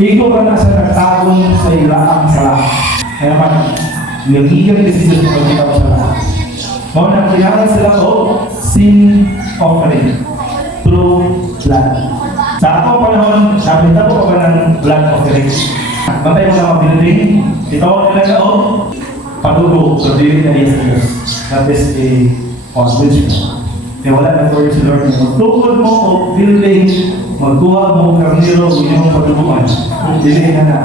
Ikaw ka na sa nagtagong sa ilaang sala. Kaya man, nagiging decision mo kita sa sala. Kung nagkailangan sila ko, sin offering through blood. Sa ako panahon, nakita ko pa ng blood offering. Bantay mo sa mga building, itawag nila na padugo sa dili na Diyos. That is a possibility. Kaya wala na for si Lord. Magtukod mo o building, magkuha mo karniro, inyong pagduguan. Dili na na.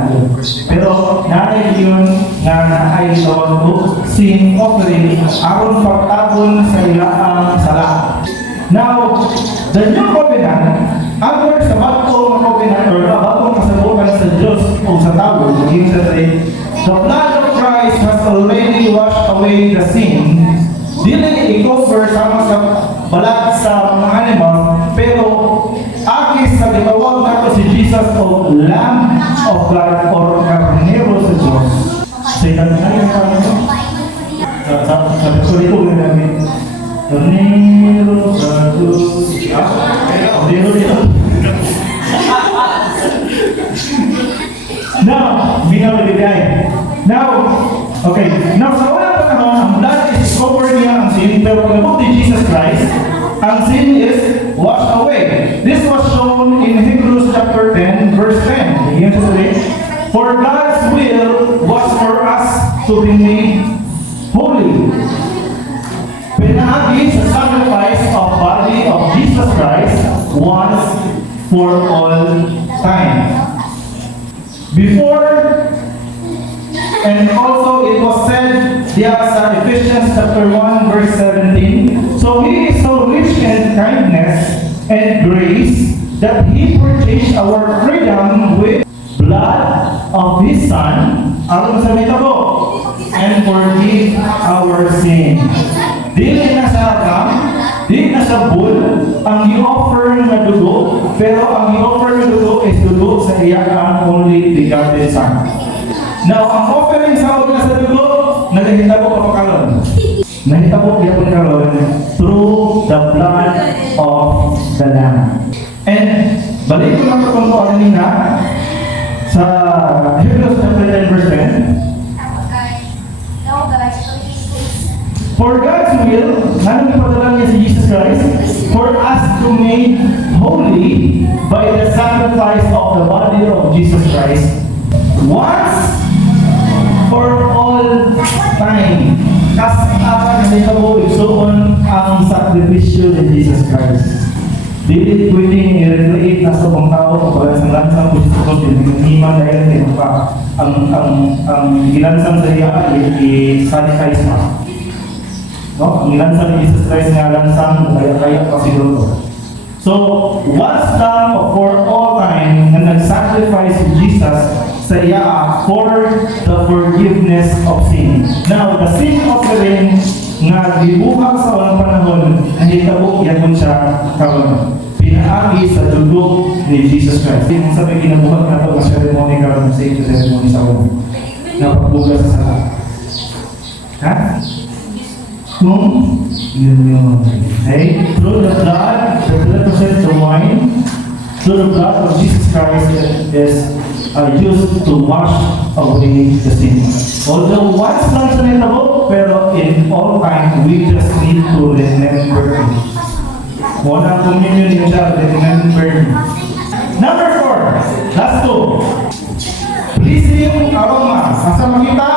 Pero naay yun nga naay tawag ko, sin offering, aron pagtabon sa ilaang sala. Now, the new covenant, after sa bagong covenant or bagong kasabukan sa Diyos o sa tao, naging sa the blood of Christ has already washed away the sin. Dili i-cover sama sa balat sa mga animal, pero agis sa gitawag nato si Jesus o Lamb of God or karnero sa Diyos. Sa ilang sabi ko dito na namin, karnero sa Diyos. Karnero dito. Now, binawalibay. Now, okay. Now, sa unang panahon, ang blood is cover niya ang sin. Pero pag-abot ni Jesus Christ, ang sin is washed away. This was shown in Hebrews chapter 10, verse 10. Again, for God's will was for us to be made holy. Pinahagi sa sacrifice of body of Jesus Christ once for all time. Before, and also it was said, sa Ephesians chapter 1 verse 17, so He is so rich in kindness and grace that He purchased our freedom with blood of His Son, aron sa mitabo, and forgive our sin. Dili na sa akam, dili na sa bull, ang i-offer na dugo, pero ang i-offer na dugo is dugo sa iyang only begotten Son. Now, ang offering sa una sa dugo, nagahitabo ka pa karon. Nahitabo ka pa karon through the blood of the Lamb. And, balik ko lang ito kung kanina sa Hebrews chapter 10 verse 10. For God's will, nanong ipadala niya si Jesus Christ, for us to make holy by the sacrifice of the body of Jesus Christ, once for all time. Kasapan na ito isuon ang sakripisyo ni Jesus Christ. Dili pwedeng i-recreate na sa pang tao kapag sa lansang gusto dinimiman dahil kinuha ang gilansang sa iya ay i-sanitize pa. No? Ang lansang ni Jesus Christ nga lansang kaya pa siguro. So, once done for all time na nag-sacrifice si Jesus sa iya for the forgiveness of sin. Now, the sin offering nga gibuhat sa walang panahon na hitabo yapon siya karon. Pinaagi sa dugo ni Jesus Christ. Yung sabi ginabuhat na ito ang ceremony karon sa ceremony sa una. Napagbugas sa sala. Ha? Kung yun. Okay? Through the blood, the blood represents the wine. Through the blood of Jesus Christ is used to wash away the sin. Although once lang sa nitabo, pero in all time, we just need to remember it. Walang communion yun siya, remember it. Number 4, last 2. Pleasing aroma. Asa makita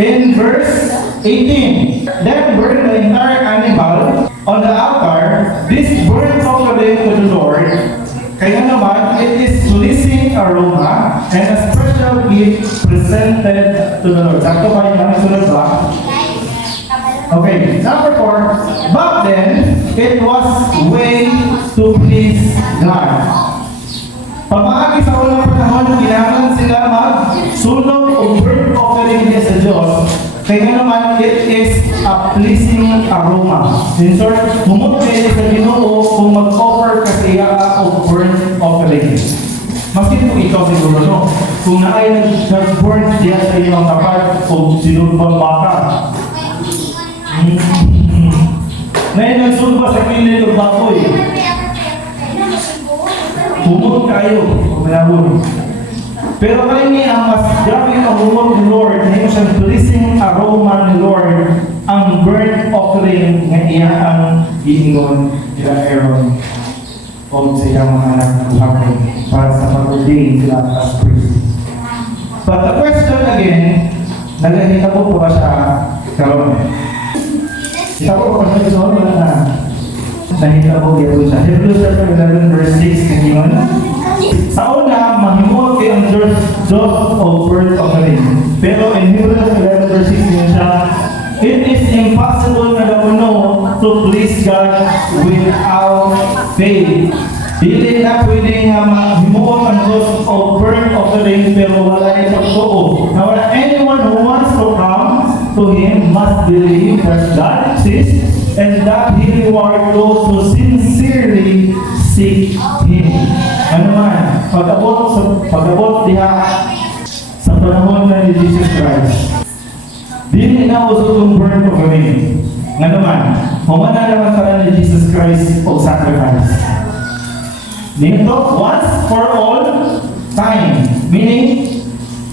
in verse 18. Then burn the entire animal on the altar. This burnt offering to the Lord. Kaya naman, it is pleasing aroma and a special gift presented to the Lord. Sakto pa yung sunod ba? Okay, number 4. Back then, it was way to please God. Pamagi sa unang panahon, kailangan sila mag-sunog o burnt offering niya sa Diyos. Kaya naman, it is a pleasing aroma. In short, humot kayo sa Ginoo kung mag-offer ka siya o burnt offering. Maski po ikaw siguro, no? Kung naay nag-burn siya sa iyong tapat o sinurbang baka. Ngayon nagsulba sa kilid o bakoy. Humot kayo, kumayabon. Pero kani ang mas grabe ang humot ni Lord, na yung siyang pleasing aroma ni Lord, ang burnt offering nga iya ang iingon nila Aaron o sa iyang mga anak ng buhapon para sa pag-ordain sila as priest. But the question again, nagahita po ba siya karon? Kita po ba siya karon na nahita po dito siya. Hebrews chapter 11 verse 6 ngayon. Sa una, mahimot kay ang Diyos of burnt offering. Pero in Hebrews 11 verse 6 ngayon siya, it is impossible na dapuno to please God without faith. Dili na pwede nga mahimuot ang Diyos of burnt offering pero wala itong totoo. Now, anyone who wants to come to Him must believe that God exists and that He rewards those who sincerely seek Him. Ano man, pag-abot diha sa panahon na ni Jesus Christ, dili na uso itong burnt offering. Nga naman, humana naman pala ni Jesus Christ o sacrifice. Dito, once for all time. Meaning,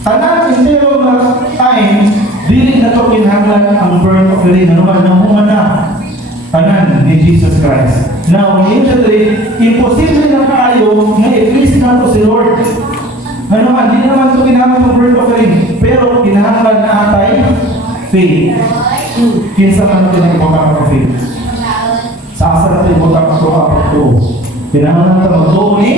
tanan entero na time, dili na ito kinahanglan ang burnt offering. Ano man, humana tanan ni Jesus Christ. Now, immediately, imposible na kayo na i-please na ito si Lord. Ano man, di naman ito kinahanglan ang burnt offering. Pero kinahanglan na atay faith. Kinsa man ito nag-ibutang ng faith. Sa asa natin ibutang ito. Kinahanglan ito magtuo ni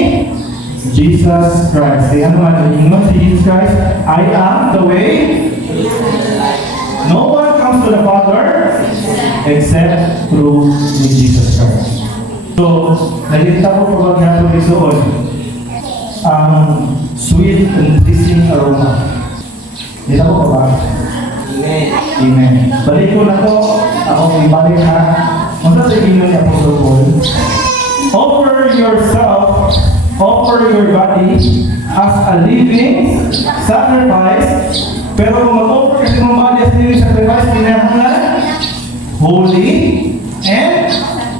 Jesus Christ. Kaya naman, ingon si Jesus Christ, I am the way. No one comes to the Father except through Jesus Christ. So, nakita ko pag natin isuon ang sweet and pleasing aroma. Nakita ko ba? Amen. Balik ko na to. Ako ibalik ha. Masa sa inyo ni Apostle Paul? Offer your body as a living sacrifice. Pero mag-offer kasi ng body as living sacrifice, kinahanglan holy and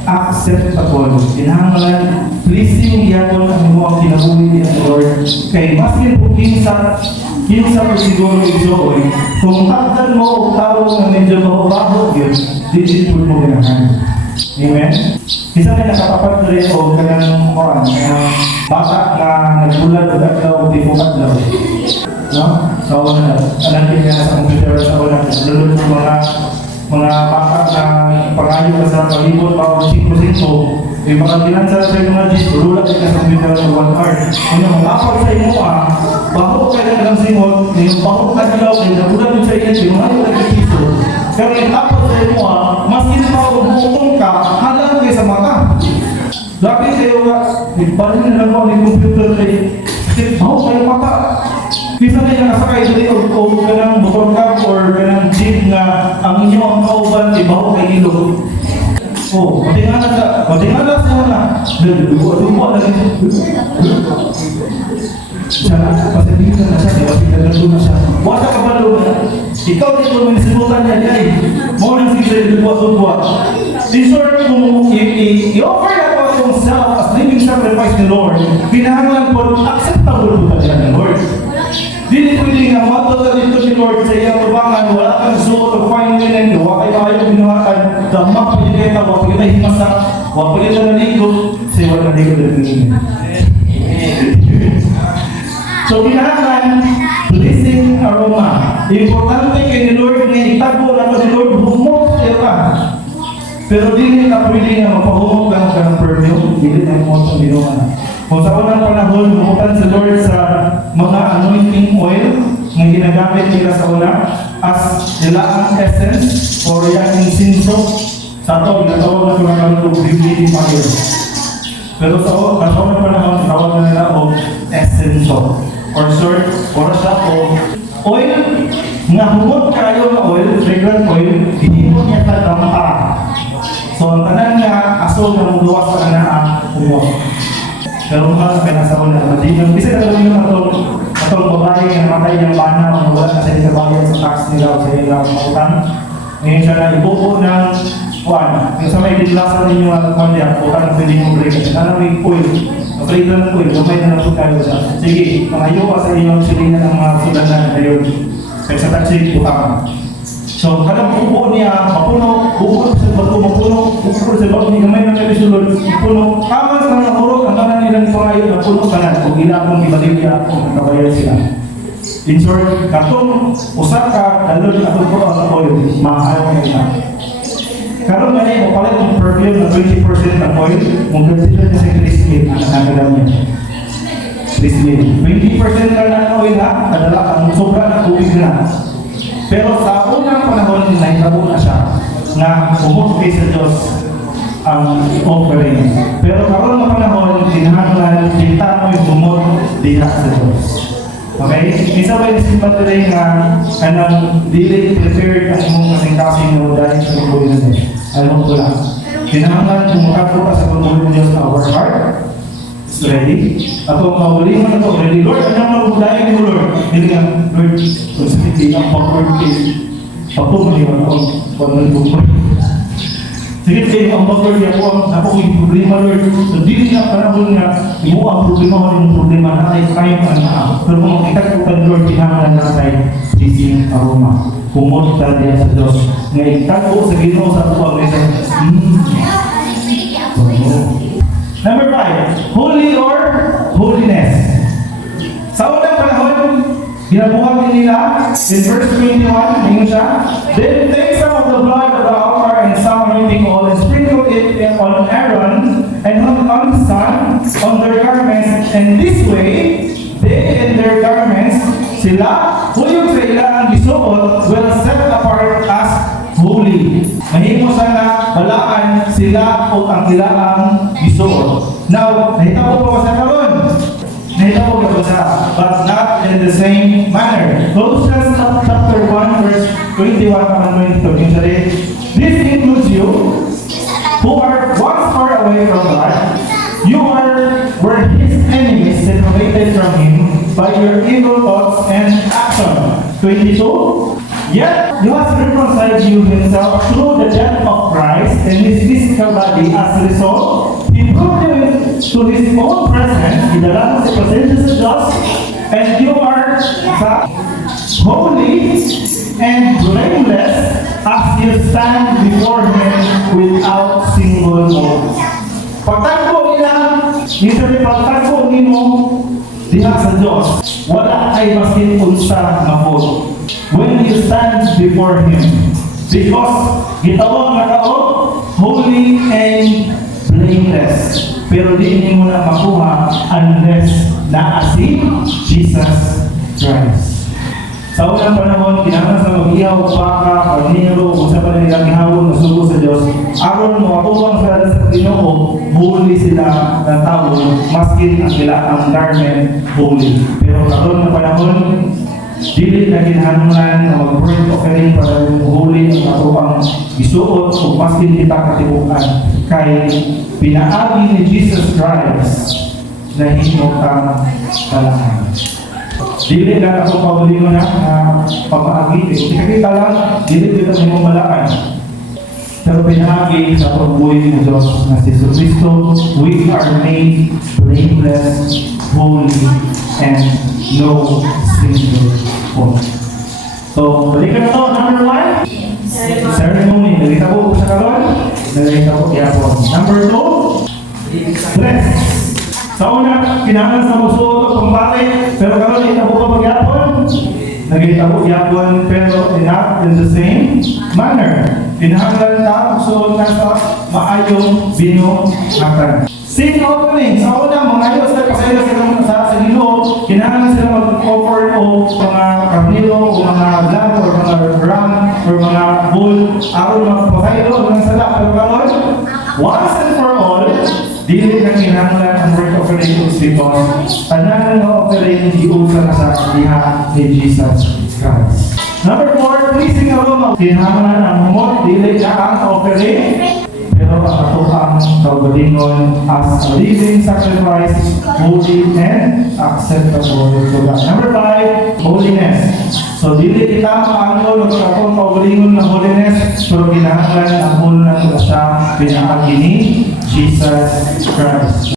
acceptable. Kinahanglan pleasing yapon ang mga kinabuhi ni Lord. Kay maski po kinsa po siguro isoy, kung hagdan mo o tao na medyo mabaho yun, di po mo ganahan. Amen? Isa may nakatapat rin o kanyang bata na nagbulag o daglaw o tipukat daw. No? So, alangkin niya sa computer sa una, lulod ng mga bata na pangayo ka sa palibot, bawang 5-5, yung mga kinansa sa mga Diyos, lulod ka sa computer sa 1 hour. Kung yung mapag sa imo baho kayo na lang singot, yung baho ka dilaw, yung nabulag sa iyo, yung mga yung nagkikiso, kaya yung tapos sa imo mas kinapag-bukong ka, halang kayo sa mata. Lagi kayo ibalin na lang ako ng computer kayo, baho kayo mata. Kisa na yung nasakay dito o kanang motorcab or kanang jeep na ang inyo ang kauban, baho kayo ilog. Oh, matingala siya na. Dugo na rin. Siya, pasipitan na siya, pinaglato na siya. Wala ka ba doon? Ikaw dito mo nisimutan niya niya. Mo nang sige dugo-dugo. In short, kung i-offer na po itong self as living sacrifice ni Lord, pinahanglan po, acceptable po siya ng Lord. Dili pwede nga matod dito ni Lord sa iyang tubangan, wala kang suot o fine linen, wala kayo ayaw binuhatan, damak pa yung kita, wala pa kita himasak, wala pa kita naligo, kasi wala naligo na tingin. So, kinahanglan, pleasing aroma. Importante kay ni Lord nga itago na ito ni Lord, humok siya pa. Pero dili na pwede nga mapahumok lang ka ng perfume, dili na mo itong binuha. Kung sa unang panahon, bumutan sa Lord sa mga anointing oil na ginagamit nila sa una as nila ang essence or yung insinso sa ito, ginatawag na ito na ng beauty fire. Pero sa unang panahon, tawag na nila o essential or short or siya o oil nga humot kayo na oil, fragrant oil, hinimot niya sa dampa. So ang tanan nga aso na muluwas sa kanaan humot. Pero mga sa una, madinang bisa na lang yung atong babae na matay ng bana o wala kasi kabayan sa tax nila o sa ilang utang. Ngayon siya na ibuo ng kuan, yung sa may dinlasan ninyo ang kanya, o kanang pwede nyo break. Ano may oil, break lang ng oil, gamay na lang po kayo siya. Sige, pangayo ka sa inyong silingan ng mga sudanan ngayon. Kaya sa taxi, bukang. So, kanang buo niya, mapuno, buo sa bato, mapuno, buo sa bato, gamay na kayo sulod, mapuno. Kaman sa mga kurot, ang kanan nilang pangayo, mapuno kanan, kung ilapong ibaligya, kung nakabayad sila. In short, katong usaka, dalon atong ko ang oil, mahal na ina. Karon nga niya, mapalit yung perfume na 20% ng oil, kung consider niya sa Christmas, ang nakagalam niya. Christmas. 20% lang ng oil ha, kadala ang sobra na tubig na. Pero sa unang panahon, naitabo na siya na umukay sa Diyos ang offering. Pero karon na panahon, tinahanglan, kita mo yung bumot diha sa Diyos. Okay? Isa ba yung simpat rin nga anong dili prepared ang imong kasing-kasing na dahil sa pagbuhay na Diyos? Alam ko lang. Tinahanglan kung makatuwa sa pagbuhay ng Diyos na our heart is ready. At kung mauling mo na ito, ready, Lord, anong magbudahin mo, Lord? Hindi nga, Lord, kung sa hindi ang pag-word case, pagpumaliwan ako, kung nag-pumaliwan. Sige, kayo ang pag-word niya po, ako yung problema, Lord. So, di na panahon nga, mo ang problema ko yung problema na ay kayo ang naa. Pero kung makita ko ka, Lord, tinangan na tayo, sising aroma. Kumot tayo sa Diyos. Ngayon, tago sa Ginoo sa buwag nito. Number 5, holy or holiness. Sa unang panahon, ginabuhat din nila in verse 21, ngayon siya, then take some of the blood of the altar and some anointing oil and sprinkle it on Aaron and on his son, on their garments, and this way, they and their garments, sila, huyog sa ilang gisuot, will set apart as holy. Mahimo sana balaan sila o ang ilang gisuot. Now, nahitabo pa sa karon. Nahitabo pa sa, but not in the same manner. Colossians chapter 1 verse 21 and 22. This includes you who are once far away from God. You were his enemies, separated from him by your evil thoughts and action. 22. Yet he has reconciled you himself through the death of Christ and his physical body. As a result, he brought you to his own presence in the land of the presence of God, and you are holy and blameless as you stand before him without single fault. Pagtagpo nila, minsan pagtagpo nimo diha sa Diyos, wala ay masin unsa nga fault. When you stand before him, because gitawag na kao holy and blameless, pero di mo na makuha unless naasi Jesus Christ. Sa unang panahon, kinahanglan sa mag-ihaw, baka, paniro, kung sa panilang ihawon na sugo sa Diyos, aron mo atubang sila sa Ginoo, holy sila ng tao, maskin ang ang garment holy. Pero karon na panahon, dili na kinahanglan na mag-burnt offering para holy ang atubang isuot o maskin kita katibukan kay pinaagi ni Jesus Christ na hinukang kalahan. Dili lang ako pawali mo na pamaagi. Kita lang, dili kita mo malaan. Pero pinaagi sa pagbuhay ng Diyos na si Kristo, we are made blameless, holy, and no single fault. So, balikan na to, number 1. Ceremony. Nalita po sa karon. Nalita po yapon. Number 2, dress. Sa una, kinahanglan sa musuot o pambalik, pero karon ito po pa magyapon. Nagitabo yapon, pero not in the same manner. Kinahanglan na musuot na sa maayong binuhatan. Sin offering. Sa una, mga ayos na pasayos sa Ginoo, kinahanglan sila mag-offer o mga karnilo o mga lamb o mga ram o mga bull aron magpasayos o mga sala. Pero karon, once and for all, dili na kinahanglan ang work offering because tanan nga offering giusa na sa diha ni Jesus Christ. Number 4, pleasing aroma. Kinahanglan ang humot, dili na ang offering pero ang ato ang kaugalingon as a living sacrifice, holy and acceptable to God. Number 5, holiness. So, dili kita maangol o akong kaugalingon ng holiness, pero kinahanglan ang muna na siya pinakagini, Jesus Christ.